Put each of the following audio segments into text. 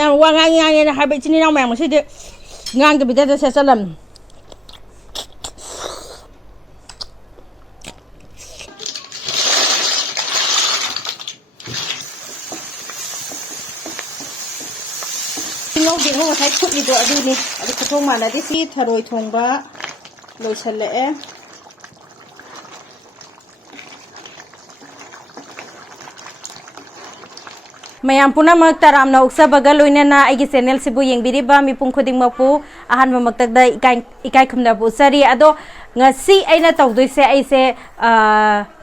ma'am वा ngang hai bai chini nang ma'am से de ngang ke bida se salam Di ho sai phut ni do adu ni adu khotong ma na di si tharoi thongba loisal le e Mayam puna mak taram na uksa bagal loina na aigi channel sibu yengbiriba mipung khoding mapu ahan mamaktak da ikai khumda bu sari ado ngasi aina tawdoise aise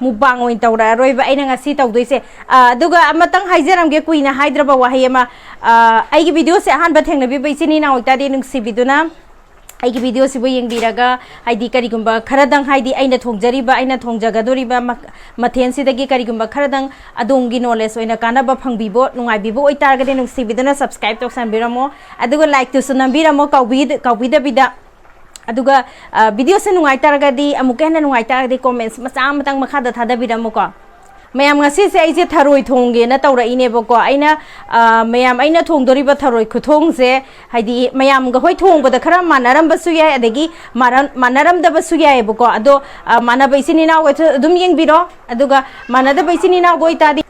mubang oin tawra roiba aina ngasi tawdoise aduga amatang haijaram ge kuina haidraba wahayama aigi video se ahan ba thengna bi baisini na oita de nungsi biduna aigi video sibu yengbiraga haidi karigumba kharadang haidi aina thongjariba aina thongjagadoriba mathen sidagi karigumba kharadang adongi knowledge oina kanaba phangbibo nungai bibo oitargade nungsi biduna subscribe toksan biramo aduga like to sunambiramo kawbida bida aduga video se nungai targadi amuke hena nungai targadi comments macha matang makhada thada biramo ko mayam ngasi se aise tharoi thongge na tawra ine bako aina mayam aina thongdoriba tharoi khuthong se haidi mayam ga hoi thongba da khara manaram basu ya adagi manaram da basu ya bako ado mana baisini na go dum yeng biro aduga mana da baisini na go ita di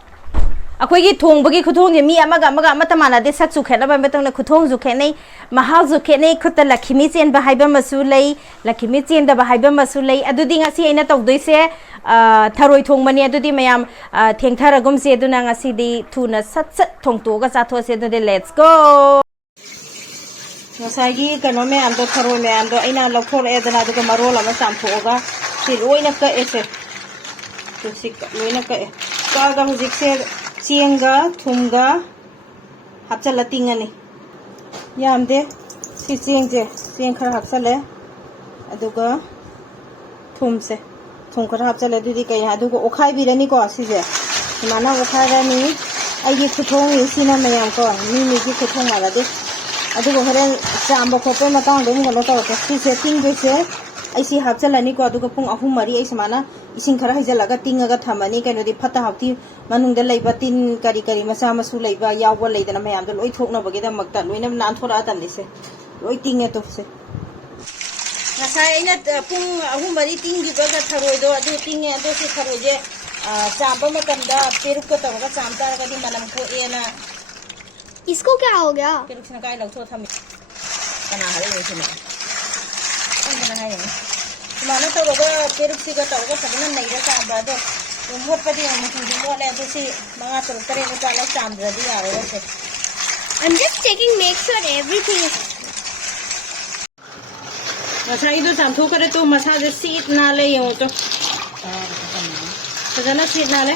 akoi gi thongbagi khuthong je mi amaga mata mana de saksu khena ba metang na khuthong ju khenei mahal ju khenei khuta lakhimi chen ba haiba masu lei lakhimi chen da ba haiba masu lei adudi ngasi aina tawdoi se tharoi thongmani adudi mayam thengtharagum se aduna ngasi di thuna sat thongto ga chatho se de let's go ngasagi kano me ando tharoi me ando aina lokhor edana duga marol ama chamthoga si loina ka ese to sik loina ka ga hujik se chienga thumga hapchala tingani yamde si chieng khar hapchale aduga thumse thum khar hapchale dudi kai aduga okhai birani ko asije mana okhai rani aigi khuthong isina mayam ko mi gi khuthong ala de aduga horen chamba khope matang de ngolo to si se ting de se aisi hapchalani ko aduga pung ahum mari aisi mana ising khara hijalaga tingaga thamani kaino di phata hapti manungda leiba tin kari masa masu leiba yawba leidana mayam do loi thokna bagi da makta loina nan thora tan dise loi tinge to se nasai ina pung ahum mari tingi ga tharoi do adu tinge ado se tharoi je chamba matamda peruk ko taga chamta ga di manam ko ena इसको क्या हो गया peruk sina kai lau tho thami kana hare ne sina kana hai mana to ga peruk siga to ga sabna nei ra chamba do hot padi ma tu mo le to si manga to tare ko kala chamba di aro se I'm just checking make sure everything is masai do sam thu kare to masa de seat na le yo to sajana seat na le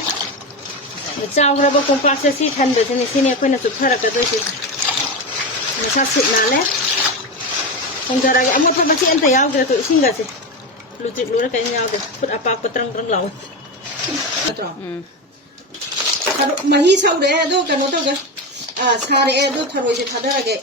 chawra ba kompa se si than de ni sini koina chu thara ka do si masa seat na le onjara ga amma pa ma si anta yaw ga to singa se lutit lura ka yaw de put apa patrang trang law atro karo mahi saure do ka no to ga sare do tharoi se thadara ge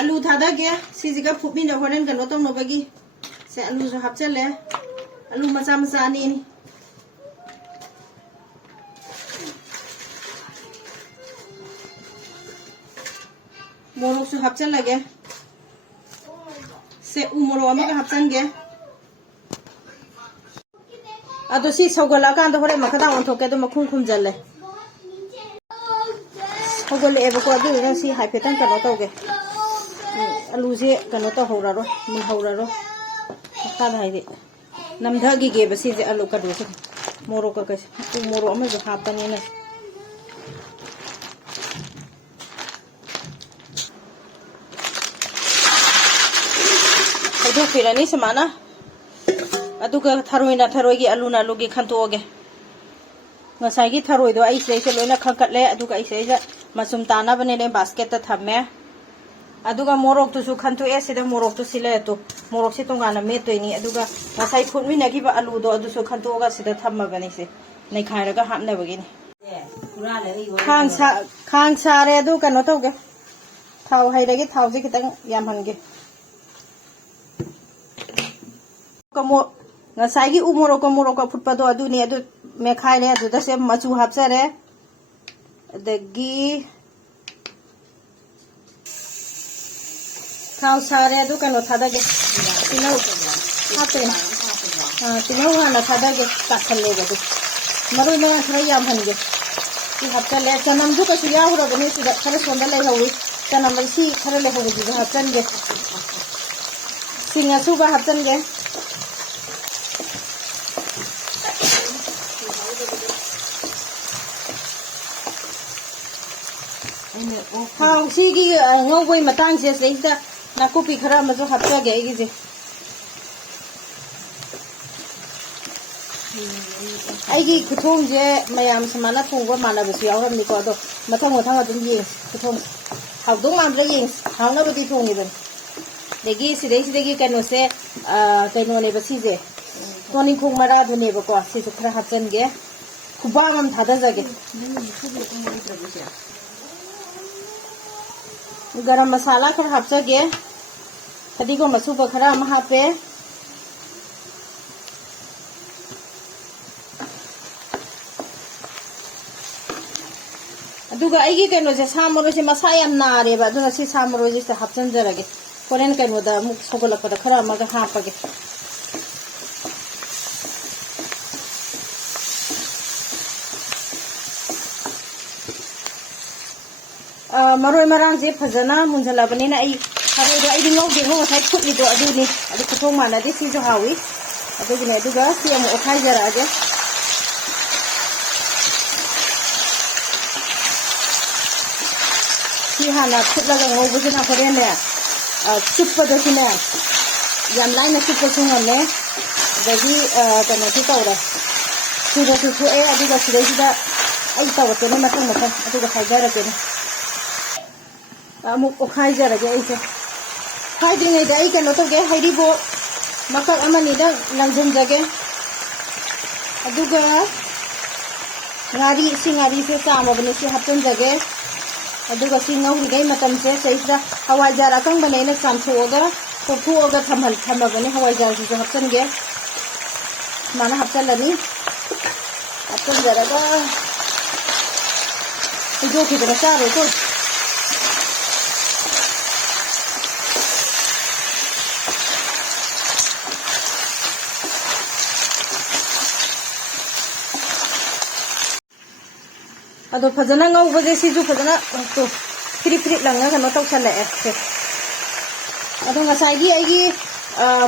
alu thada ge si jiga phupmi na horen ka no tong no bagi se alu jo hapchale alu macha ni morok su hapchal lage se umoro ama ka hapchan ge ado si sogala ka ando hore makada on thoke do makhum khum jalle sogol ebe ko adu na si hai petan ka no toge alu je ka no to hora ro mun hora ro ka dai de namdha gi ge basi je alu ka do se moro ka moro ama jo hapani na do firani semana aduga tharoi gi aluna logi khantoge ngasai gi tharoi do ai se loina khangkatle aduga ai se masum tana bane le basket ta thamme aduga morok tu su khanto e se da morok tu sile to morok se tongana me toini aduga ngasai phutmi na gi ba alu do adu su khanto ga se da thamma bane se nei khaira ga hamna bagi ni khang sa re adu ka no to ge thau hay lagi thau je kitang yam hange kamu ngasai gi umuro ka phutpa do adu ni adu me khai le adu da se machu hapsare adagi thau sare adu kano thada ge tinau hape tinau hana thada ge takhale ge du maru me thara yam hange ki hapsale chanam du ka suya hura bani su da khare sonda le hawi chanam si khare le hawi du hapsan ge singa su ba hapsan ge हाँ उसी की no वही मतंग से सही था ना कुपी खरा मज़ो हफ्ता गया ये किसे आइगी कुथों जे मयाम समाना थोंगो माना बस यावर हम निको तो मतंग अदम ये कुथों हाउदों मामला ये हाउना बदी थोंगी बन देगी सिदेगी कैनो से कैनो ने बसी जे तोनी खोंग मरा धुने बको सिसे खरा हफ्तन गे खुबाम हम थादा जागे गरम मसाला खरा हापचगे फदिगो मसुबा खरा अमा हापे अदुगा आइगी कैनो से सामरो से मसा याम नारेबा अदुना से सामरो से हापचनजरगे कोरेन कैनो दा मुक सोगलपदा खरा अमागा हापगे मरोय मरांग जे फजना मुंजला बनेना आई थारे दो आई दिंगौ दिंगौ थाय फुटली दो अदुनी अदु खुथों माना दे सिजो हावी अदुगने अदुगा सियम ओखाय जरा जे सि हाना फुटलागा ngौबुजना फरेने चुप्पदो सिने याम लाइना चुप्पो सुंगने दगी कनो सि तौरे सिदो सुथु ए अदुगा सिदैसिदा आई तवतने मतंग मतंग अदुगा हायजरकेने अमुक ओखाय जरगे ऐसे खाइद्रिङै दा आई कनो तौगे हाइरिबो मकक अमनि दा लंजनजगे अदुगा ngari singari se samabne se haptonjage aduga singaurigai matam se seisra hawaijar akang bane na samthoga kophuoga thamabane hawaijar se haptonge mana hapchalani haptonjaraga ijo khidra charo to अदो फजना ngौबजे सिजु फजना तो फ्री लंगा कनो तौसले से अदो ngसाइगी आइगी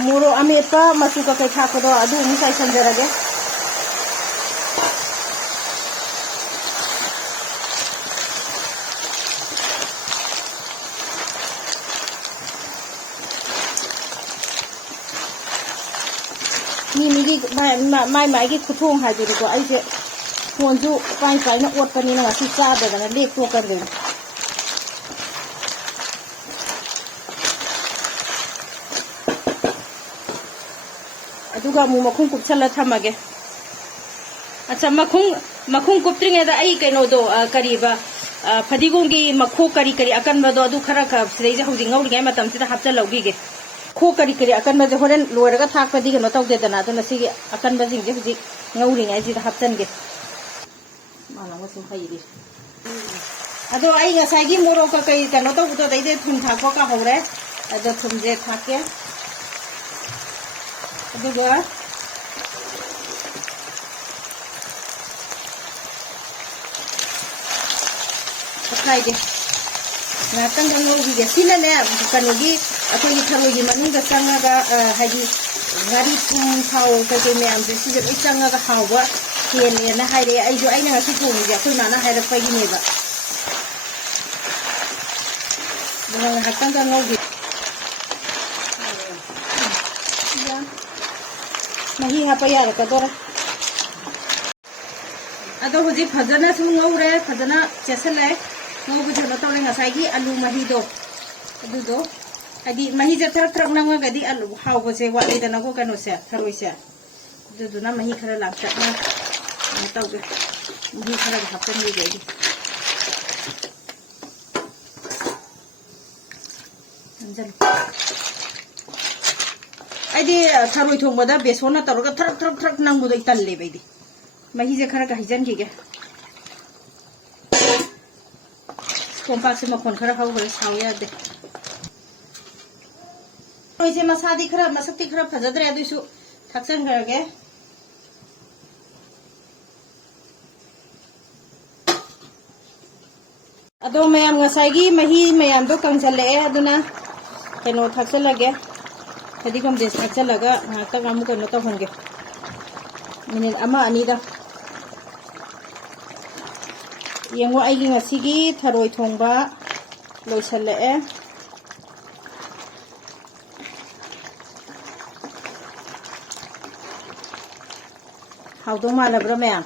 मोरो अमेपा मसु का kai थापदो अदु मुसाइ संजरगे मिगी माई की खुथों हाइदुरी को आइसे फोनजु पाई पाई ना ओट पनी ना सी चादना लेक तो कर दे अदुगा मु मखुं कुपसला थमगे अच्छा मखुं कुपत्रिंगे दा आई कैनो दो करीबा फदिगोंगी मखो करी अकनबदो अदु खरा का सिदैजे हौजिं ngौरिगे मतम सिदा हपचा लौगीगे खो करी अकनबजे होरेन लोरगा थाकपदी गनो तौदेदना अदुना सिगे अकनबजिंगे हुजि ngौरिगे सिदा हपचनगे माना मसु हाइरि अदो आई ngसाइगी मोरो का कई कनो तो बुतो दैदे थुम थाको का हौरे अदो थुम जे थाके अदुगा खाइगे नातंग ngौगिगे सिनने कनोगी अखोगी थरोगी मनुंगा चंगागा हाइदि गारी थुम थाव कई मैम से सिजे लोई चंगागा हावबा हेलेना हाइरे आइजो आइना ngasi थोंगिजे अखोय माना हाइरकपागिनेबा दुगा हातंग ngौगी मही हापा यारकदोरा अदो हुजी फजना सुम ngौरे फजना चेसले ngौबुजनो तौले ngसाइगी आलू महीदो अदुदो हाइदि मही जे थरक नंगगदि आलू हावबसे वालेदना को कनोसे थरोइसे अदुदुना मही खरा लाक्तना तौगे मही खरा हापन गेगी namjal aidi tharoi thongba da besona taraga thrak thrak thrak nangbu da italle baidi mahi je khara ka hijan kige kompak se makon khara hau hore saw ya de oi se masadi khara masakti khara phajadre adusu thaksan garage ado mayam ngasai mahi mayam do kangchale aduna keno thaksalage fadigom des thakchalaga ngakta ngamu keno ta honge minute ama ani da yengo aigi ngasigi tharoi thongba loisale how do malabra mayam